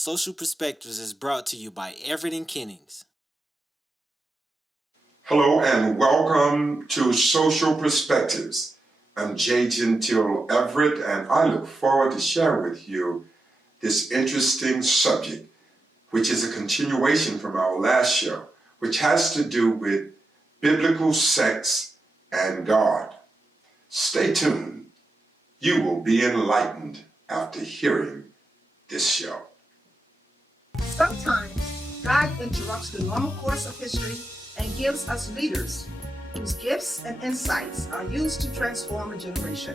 Social Perspectives is brought to you by Everett and Kennings. Hello and welcome to Social Perspectives. I'm J. Gentile Everett, and I look forward to sharing with you this interesting subject, which is a continuation from our last show, which has to do with biblical sex and God. Stay tuned. You will be enlightened after hearing this show. Sometimes God interrupts the normal course of history and gives us leaders whose gifts and insights are used to transform a generation.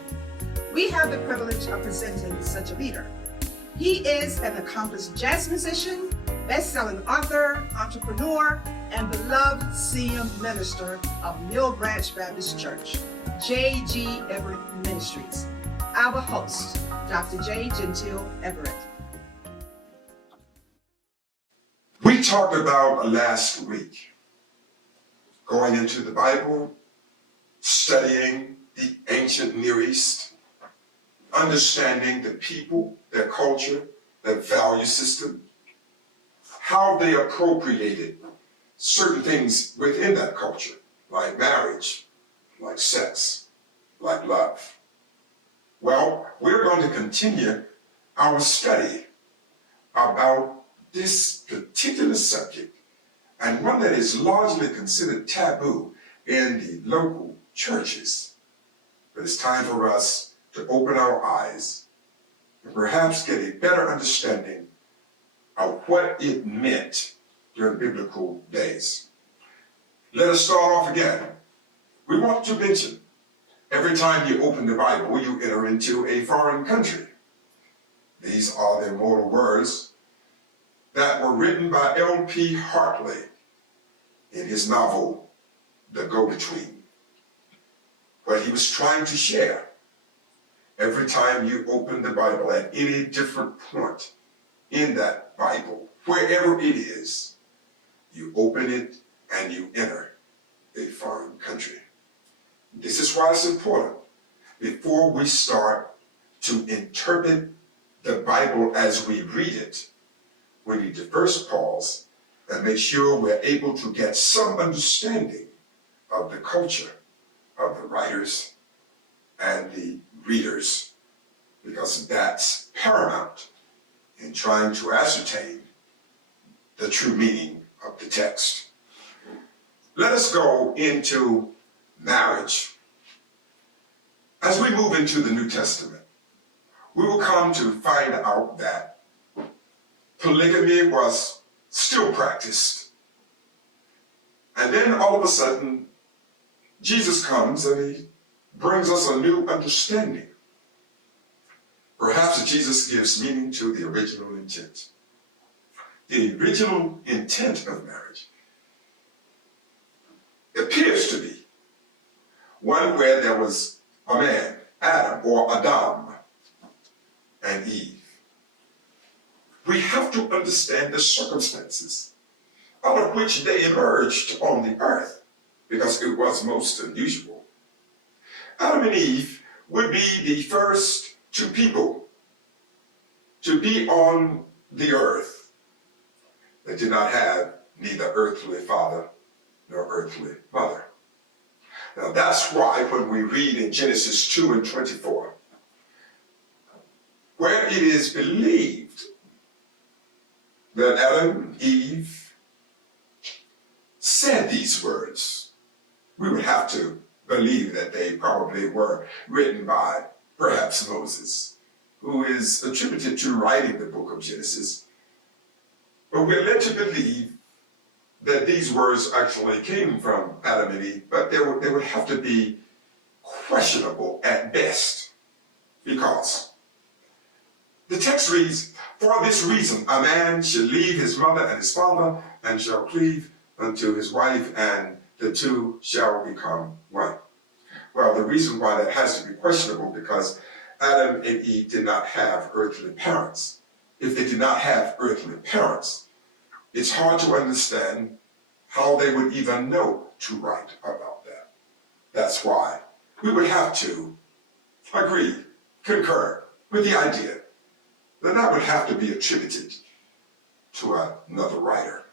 We have the privilege of presenting such a leader. He is an accomplished jazz musician, best-selling author, entrepreneur, and beloved senior minister of Mill Branch Baptist Church, J.G. Everett Ministries. Our host, Dr. J. Gentile Everett. We talked about last week going into the Bible, studying the ancient Near East, understanding the people, their culture, their value system, how they appropriated certain things within that culture, like marriage, like sex, like love. Well, we're going to continue our study about this particular subject, and one that is largely considered taboo in the local churches. But it's time for us to open our eyes and perhaps get a better understanding of what it meant during biblical days. Let us start off again. We want to mention, every time you open the Bible, you enter into a foreign country. These are the immortal words that were written by L.P. Hartley in his novel, The Go-Between. What he was trying to share, every time you open the Bible at any different point in that Bible, wherever it is, you open it and you enter a foreign country. This is why it's important, before we start to interpret the Bible as we read it, we need to first pause and make sure we're able to get some understanding of the culture of the writers and the readers, because that's paramount in trying to ascertain the true meaning of the text. Let us go into marriage. As we move into the New Testament, we will come to find out that polygamy was still practiced. And then all of a sudden, Jesus comes and he brings us a new understanding. Perhaps Jesus gives meaning to the original intent. The original intent of marriage appears to be one where there was a man, Adam, or Adam, and Eve. We have to understand the circumstances out of which they emerged on the earth, because it was most unusual. Adam and Eve would be the first two people to be on the earth that did not have neither earthly father nor earthly mother. Now that's why when we read in Genesis 2:24, where it is believed that Adam and Eve said these words, we would have to believe that they probably were written by perhaps Moses, who is attributed to writing the book of Genesis. But we're led to believe that these words actually came from Adam and Eve, but they would have to be questionable at best, because the text reads, "For this reason, a man shall leave his mother and his father, and shall cleave unto his wife, and the two shall become one." Well, the reason why that has to be questionable, because Adam and Eve did not have earthly parents. If they did not have earthly parents, it's hard to understand how they would even know to write about that. That's why we would have to agree, concur with the idea that would have to be attributed to another writer.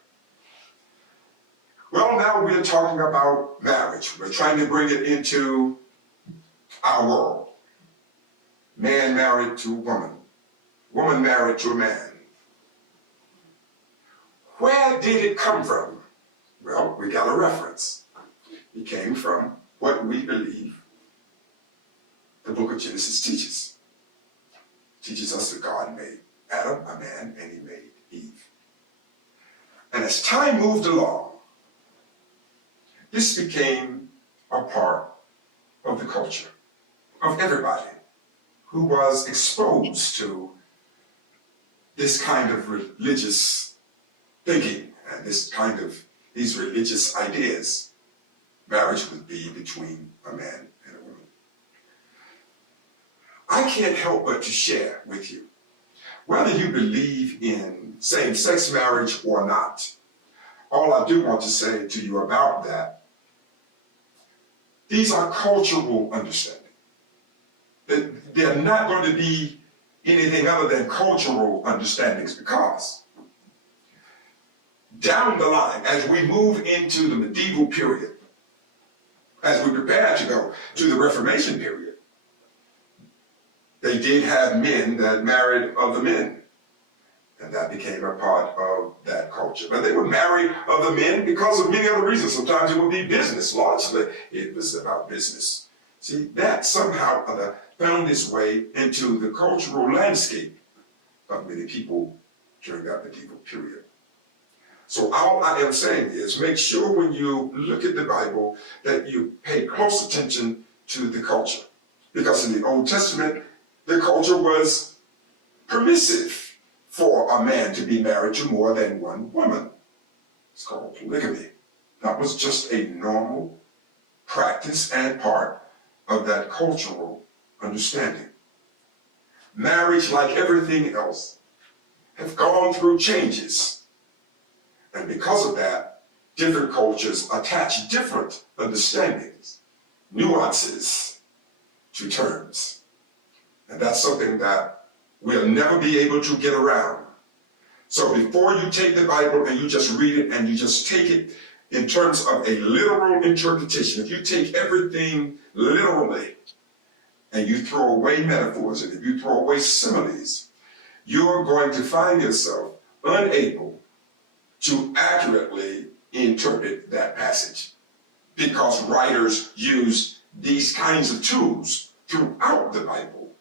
Well, now we're talking about marriage. We're trying to bring it into our world. Man married to woman. Woman married to a man. Where did it come from? Well, we got a reference. It came from what we believe the book of Genesis teaches. It teaches us that God made Adam a man and he made Eve. And as time moved along, this became a part of the culture of everybody who was exposed to this kind of religious thinking and these religious ideas. Marriage would be between a man and a woman. I can't help but to share with you, whether you believe in same-sex marriage or not, all I do want to say to you about that, these are cultural understandings. They're not going to be anything other than cultural understandings, because down the line, as we move into the medieval period, as we prepare to go to the Reformation period, they did have men that married other men. And that became a part of that culture. But they would marry other men because of many other reasons. Sometimes it would be business. Largely, it was about business. See, that somehow or other found its way into the cultural landscape of many people during that medieval period. So all I am saying is, make sure when you look at the Bible that you pay close attention to the culture. Because in the Old Testament, the culture was permissive for a man to be married to more than one woman. It's called polygamy. That was just a normal practice and part of that cultural understanding. Marriage, like everything else, have gone through changes. And because of that, different cultures attach different understandings, nuances to terms. And that's something that we'll never be able to get around. So before you take the Bible and you just read it and you just take it in terms of a literal interpretation, if you take everything literally and you throw away metaphors and if you throw away similes, you're going to find yourself unable to accurately interpret that passage, because writers use these kinds of tools throughout the Bible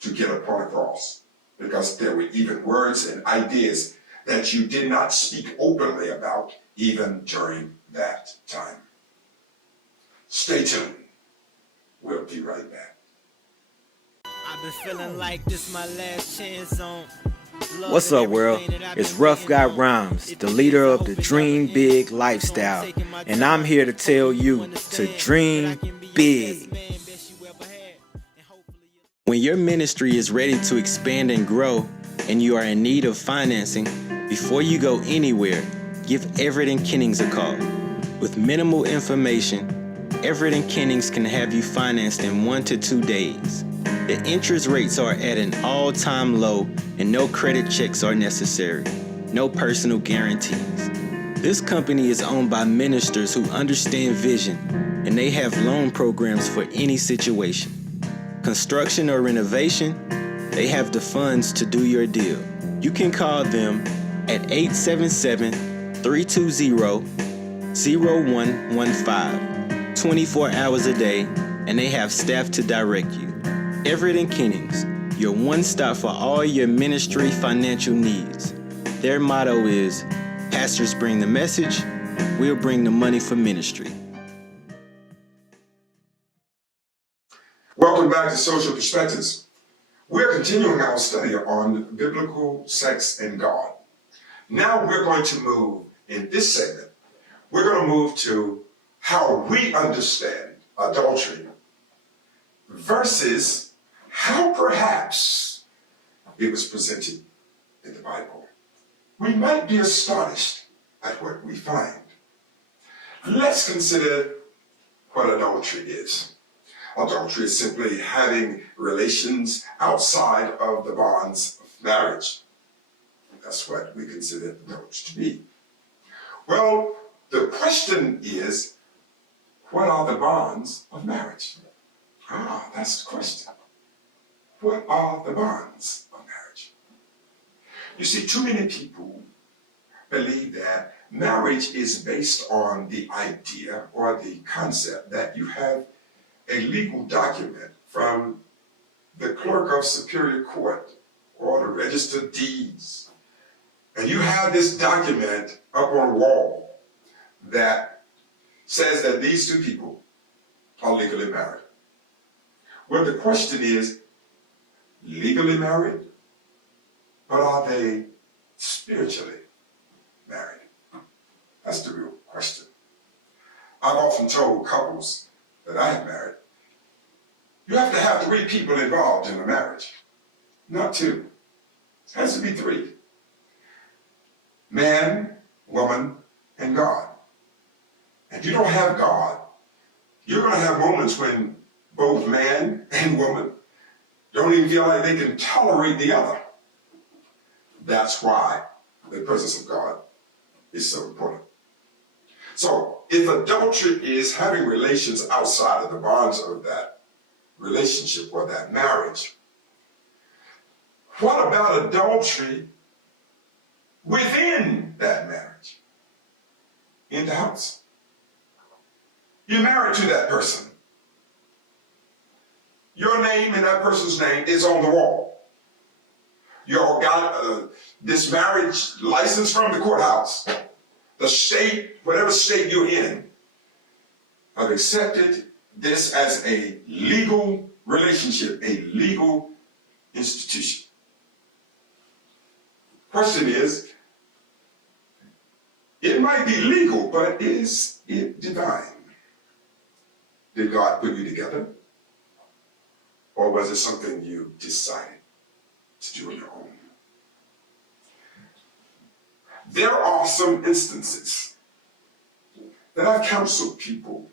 to get a point across, because there were even words and ideas that you did not speak openly about even during that time. Stay tuned. We'll be right back. I've been feeling like this my last chance on. What's up, world? It's Rough Guy Rhymes, the leader of the Dream Big lifestyle, and I'm here to tell you to dream big. When your ministry is ready to expand and grow, and you are in need of financing, before you go anywhere, give Everett & Kennings a call. With minimal information, Everett & Kennings can have you financed in 1 to 2 days. The interest rates are at an all-time low, and no credit checks are necessary. No personal guarantees. This company is owned by ministers who understand vision, and they have loan programs for any situation. Construction or renovation, they have the funds to do your deal. You can call them at 877-320-0115, 24 hours a day, and they have staff to direct you. Everett & Kennings, your one stop for all your ministry financial needs. Their motto is, pastors bring the message, we'll bring the money for ministry. Welcome back to Social Perspectives. We're continuing our study on biblical sex and God. Now we're going to move, in this segment, we're going to move to how we understand adultery versus how perhaps it was presented in the Bible. We might be astonished at what we find. Let's consider what adultery is. Adultery is simply having relations outside of the bonds of marriage. That's what we consider adultery to be. Well, the question is, what are the bonds of marriage? That's the question. What are the bonds of marriage? You see, too many people believe that marriage is based on the idea or the concept that you have a legal document from the clerk of superior court or the register of deeds, and you have this document up on a wall that says that these two people are legally married. Well, the question is, legally married, but are they spiritually married? That's the real question. I've often told couples that I have married, you have to have 3 people involved in a marriage, not 2. It has to be 3. Man, woman, and God. If you don't have God, you're going to have moments when both man and woman don't even feel like they can tolerate the other. That's why the presence of God is so important. So if adultery is having relations outside of the bonds of that relationship or that marriage, what about adultery within that marriage? In the house. You're married to that person. Your name and that person's name is on the wall. You all got this marriage license from the courthouse. The state, whatever state you're in, have accepted this as a legal relationship, a legal institution. Question is, it might be legal, but is it divine? Did God put you together? Or was it something you decided to do on your own? There are some instances that I've counseled people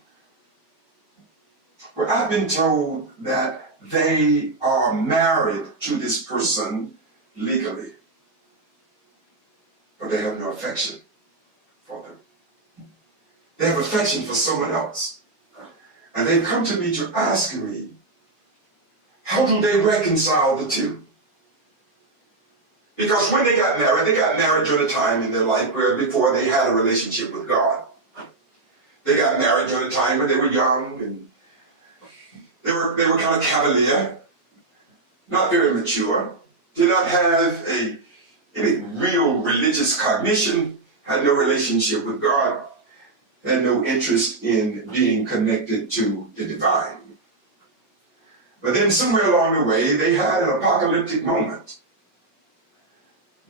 where I've been told that they are married to this person legally, but they have no affection for them. They have affection for someone else. And they've come to me to ask me, how do they reconcile the two? Because when they got married during a time in their life where before they had a relationship with God. They got married during a time when they were young and they were kind of cavalier, not very mature, did not have any real religious cognition, had no relationship with God, had no interest in being connected to the divine. But then somewhere along the way, they had an apocalyptic moment.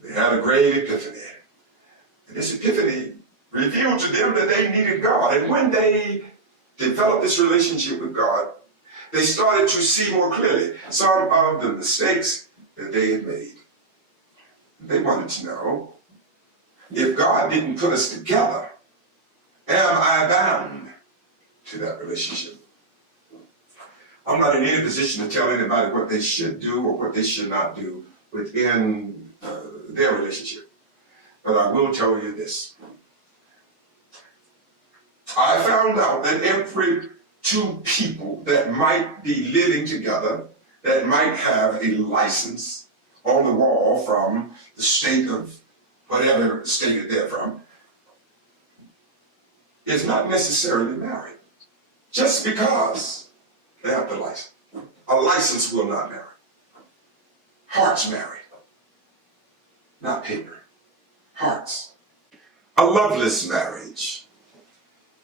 They had a great epiphany. And this epiphany revealed to them that they needed God. And when they developed this relationship with God, they started to see more clearly some of the mistakes that they had made. They wanted to know, if God didn't put us together, am I bound to that relationship? I'm not in any position to tell anybody what they should do or what they should not do within their relationship. But I will tell you this. I found out that every 2 people that might be living together, that might have a license on the wall from the state of whatever state they're from, is not necessarily married. Just because they have the license. A license will not marry. Hearts marry. Not paper. Hearts. A loveless marriage.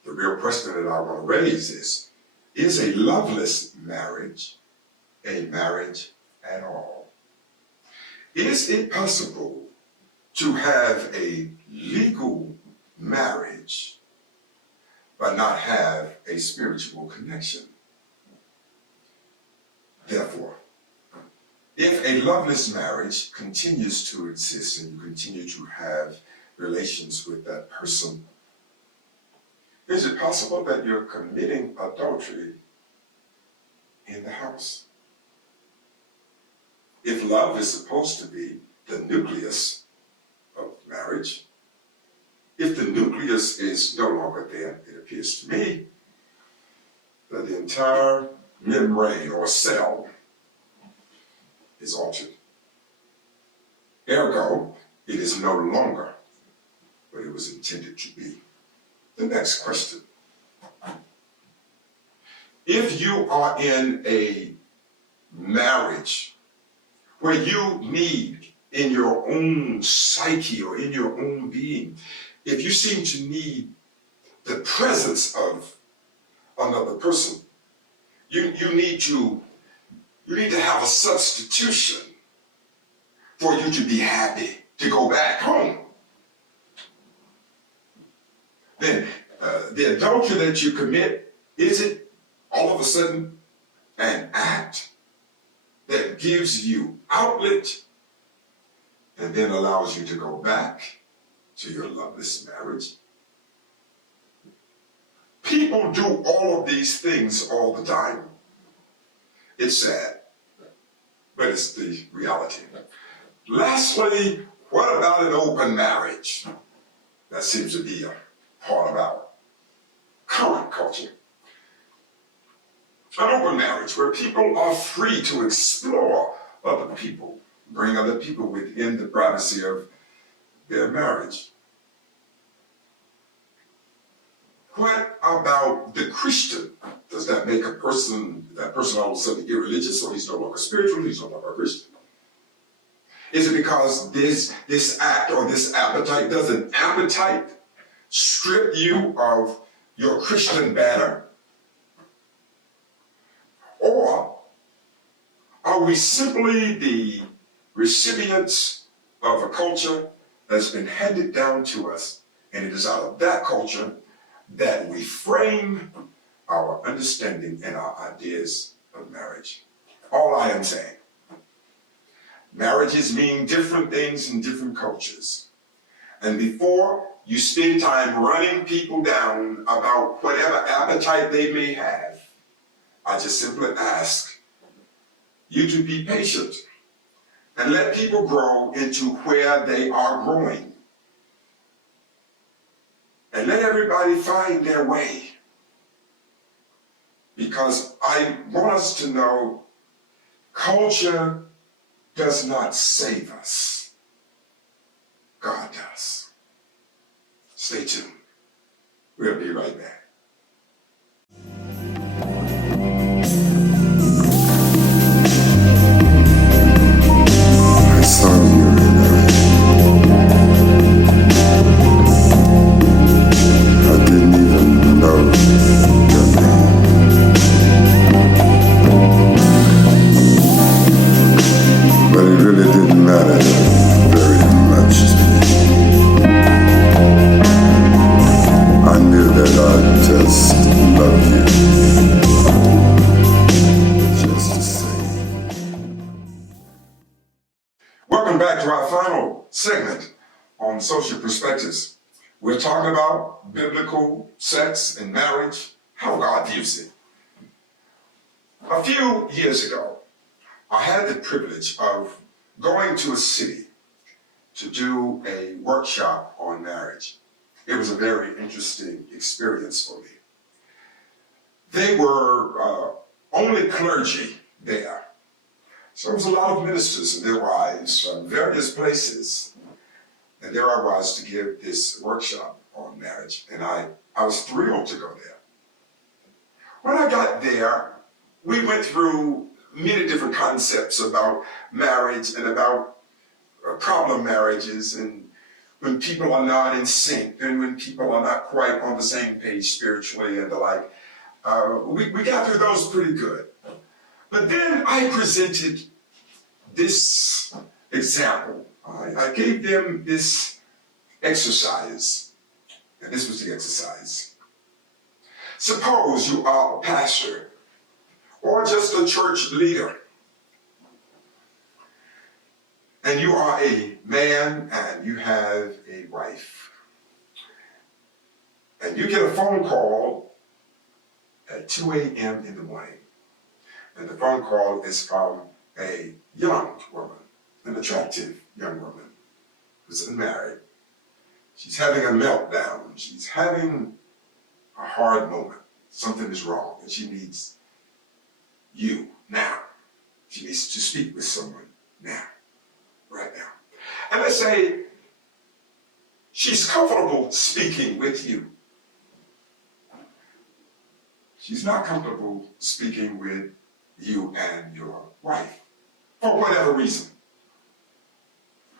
The real question that I want to raise is a loveless marriage a marriage at all? Is it possible to have a legal marriage but not have a spiritual connection? Therefore, if a loveless marriage continues to exist and you continue to have relations with that person, is it possible that you're committing adultery in the house? If love is supposed to be the nucleus marriage, if the nucleus is no longer there, it appears to me that the entire membrane or cell is altered. Ergo, it is no longer what it was intended to be. The next question. If you are in a marriage where you need in your own psyche or in your own being, if you seem to need the presence of another person, you need to have a substitution for you to be happy to go back home. Then the adultery that you commit, is it all of a sudden an act that gives you outlet and then allows you to go back to your loveless marriage? People do all of these things all the time. It's sad, but it's the reality. Lastly, what about an open marriage? That seems to be a part of our current culture. An open marriage where people are free to explore other people, bring other people within the privacy of their marriage. What about the Christian? Does that make that person all of a sudden irreligious, or he's no longer spiritual, he's no longer a Christian? Is it because this act or this appetite, does an appetite strip you of your Christian banner? Or are we simply the recipients of a culture that's been handed down to us, and it is out of that culture that we frame our understanding and our ideas of marriage? All I am saying, marriages mean different things in different cultures. And before you spend time running people down about whatever appetite they may have, I just simply ask you to be patient and let people grow into where they are growing. And let everybody find their way. Because I want us to know culture does not save us. God does. Stay tuned. We'll be right back. I saw you I didn't even know your name. But it really didn't matter very much to me. I knew that I just loved you. Just the same. Welcome back to our final segment on Social Perspectives. We're talking about biblical sex and marriage, how God views it. A few years ago, I had the privilege of going to a city to do a workshop on marriage. It was a very interesting experience for me. They were only clergy there. So there was a lot of ministers and their wives from various places. And there I was to give this workshop on marriage. And I was thrilled to go there. When I got there, we went through many different concepts about marriage and about problem marriages, and when people are not in sync and when people are not quite on the same page spiritually and the like. We got through those pretty good. But then I presented this example. I gave them this exercise, and this was the exercise. Suppose you are a pastor or just a church leader, and you are a man and you have a wife, and you get a phone call at 2 a.m. in the morning, and the phone call is from a young woman, an attractive young woman who's unmarried, She's having a meltdown. She's having a hard moment. Something is wrong, and she needs you now. She needs to speak with someone now, right now. And let's say she's comfortable speaking with you. She's not comfortable speaking with you and your wife, for whatever reason.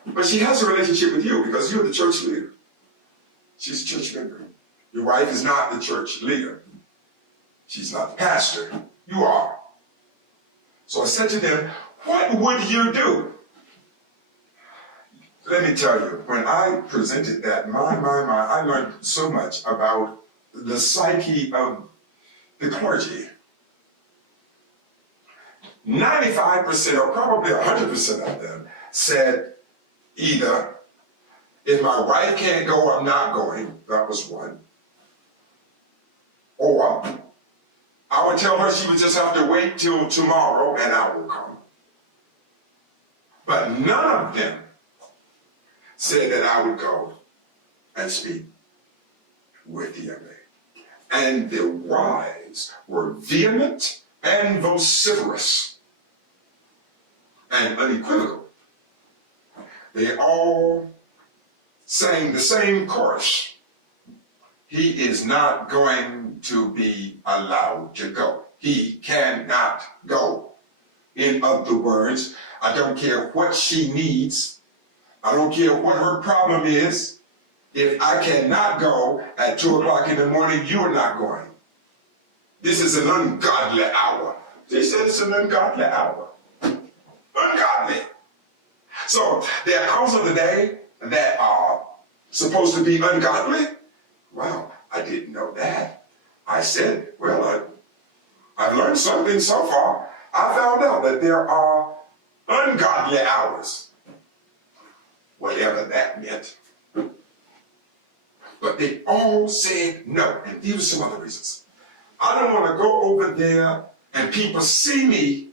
But she has a relationship with you because you're the church leader. She's a church member. Your wife is not the church leader. She's not the pastor. You are. So I said to them, what would you do? Let me tell you, when I presented that, I learned so much about the psyche of the clergy. 95% or probably 100% of them said either, if my wife can't go, I'm not going. That was one. Or I would tell her she would just have to wait till tomorrow and I will come. But none of them said that I would go and speak with the young lady. And their wives were vehement and vociferous and unequivocal. They all sang the same chorus. He is not going to be allowed to go. He cannot go. In other words, I don't care what she needs. I don't care what her problem is. If I cannot go at 2 o'clock in the morning, you're not going. This is an ungodly hour. They said it's an ungodly hour. Ungodly. So there are hours of the day that are supposed to be ungodly. Wow, I didn't know that. I said, well, I've learned something so far. I found out that there are ungodly hours. Whatever that meant. But they all said no, and these were some other reasons. I don't want to go over there and people see me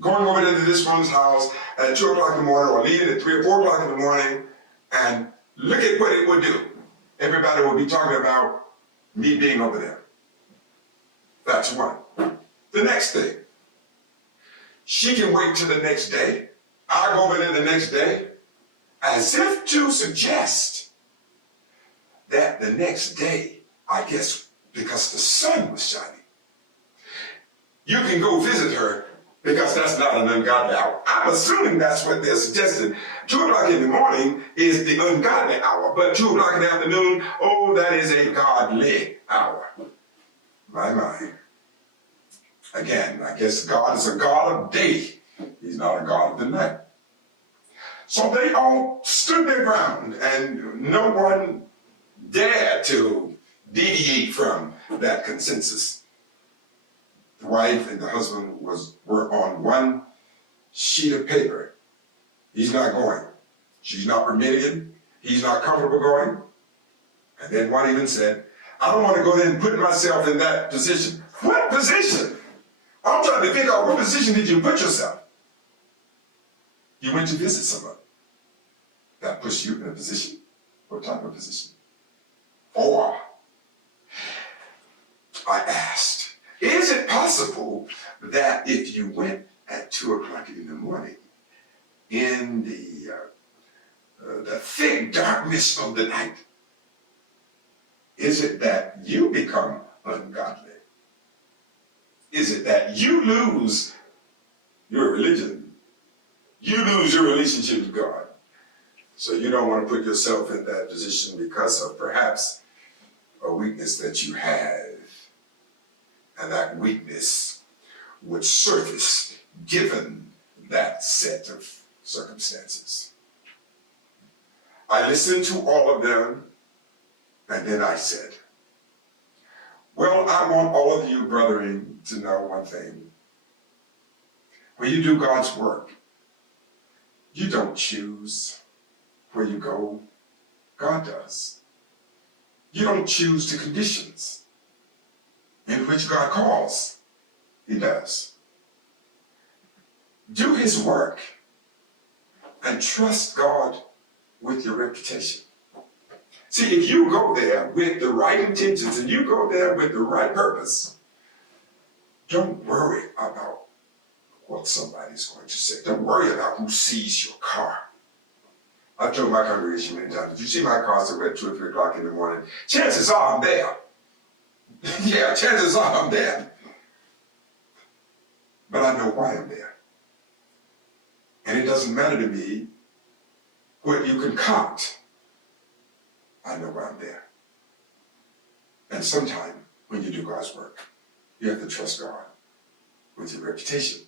going over there to this woman's house at 2 o'clock in the morning or leaving at 3 or 4 o'clock in the morning, and look at what it would do. Everybody would be talking about me being over there. That's one. The next thing, she can wait till the next day. I go over there the next day, as if to suggest that the next day, I guess because the sun was shining, you can go visit her because that's not an ungodly hour. I'm assuming that's what they're suggesting. 2 o'clock in the morning is the ungodly hour, but 2 o'clock in the afternoon, oh, that is a godly hour. My. Again, I guess God is a God of day. He's not a God of the night. So they all stood their ground, and no one dared to deviate from that consensus. The wife and the husband were on one sheet of paper. He's not going. She's not permitting him. He's not comfortable going. And then one even said, I don't want to go there and put myself in that position. What position? I'm trying to figure out what position did you put yourself? You went to visit someone. That pushed you in a position. What type of position? Or, I asked, is it possible that if you went at 2 o'clock in the morning in the thick darkness of the night, is it that you become ungodly? Is it that you lose your religion? You lose your relationship with God? So you don't want to put yourself in that position because of perhaps a weakness that you have. And that weakness would surface given that set of circumstances. I listened to all of them, and then I said, well, I want all of you, brethren, to know one thing. When you do God's work, you don't choose where you go. God does. You don't choose the conditions in which God calls. He does. Do his work and trust God with your reputation. See, if you go there with the right intentions and you go there with the right purpose, don't worry about what somebody's going to say. Don't worry about who sees your car. I've told my congregation many times, if you see my car somewhere at 2 or 3 o'clock in the morning, chances are I'm there. Yeah, chances are I'm there. But I know why I'm there. And it doesn't matter to me what you concoct. I know why I'm there. And sometime when you do God's work, you have to trust God with your reputation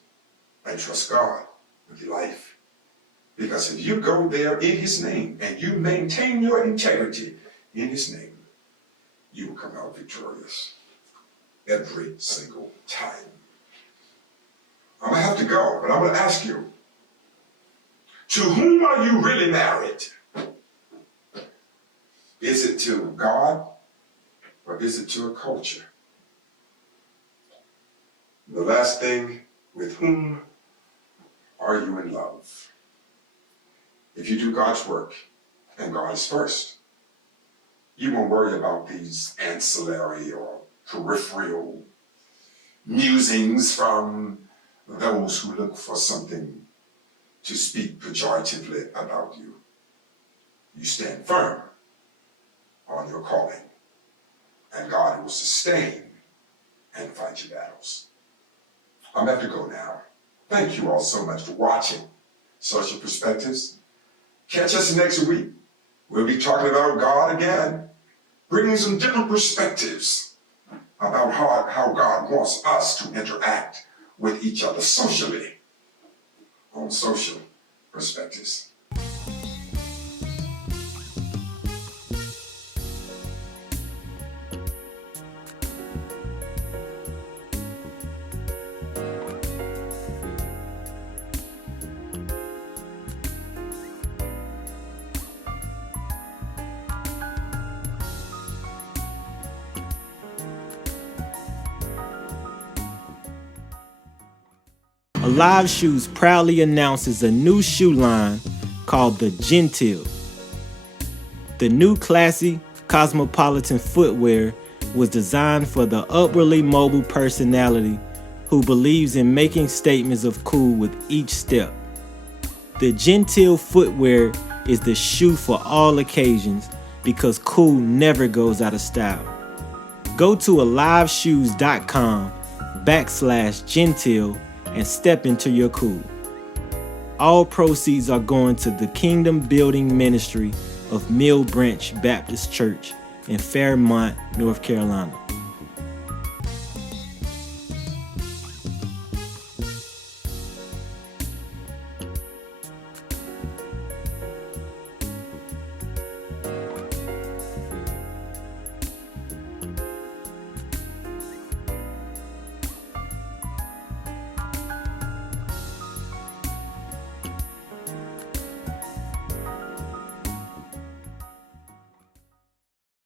and trust God with your life. Because if you go there in His name and you maintain your integrity in His name, you will come out victorious every single time. I'm going to have to go, but I'm going to ask you, to whom are you really married? Is it to God or is it to a culture? The last thing, with whom are you in love? If you do God's work and God is first, you won't worry about these ancillary or peripheral musings from those who look for something to speak pejoratively about you. You stand firm on your calling, and God will sustain and fight your battles. I'm going to have to go now. Thank you all so much for watching Social Perspectives. Catch us next week. We'll be talking about God again, bringing some different perspectives about how God wants us to interact with each other socially on Social Perspectives. Alive Shoes proudly announces a new shoe line called the Gentile. The new classy, cosmopolitan footwear was designed for the upwardly mobile personality who believes in making statements of cool with each step. The Gentile footwear is the shoe for all occasions because cool never goes out of style. Go to aliveshoes.com/Gentile and step into your cool. All proceeds are going to the Kingdom Building Ministry of Mill Branch Baptist Church in Fairmont, North Carolina.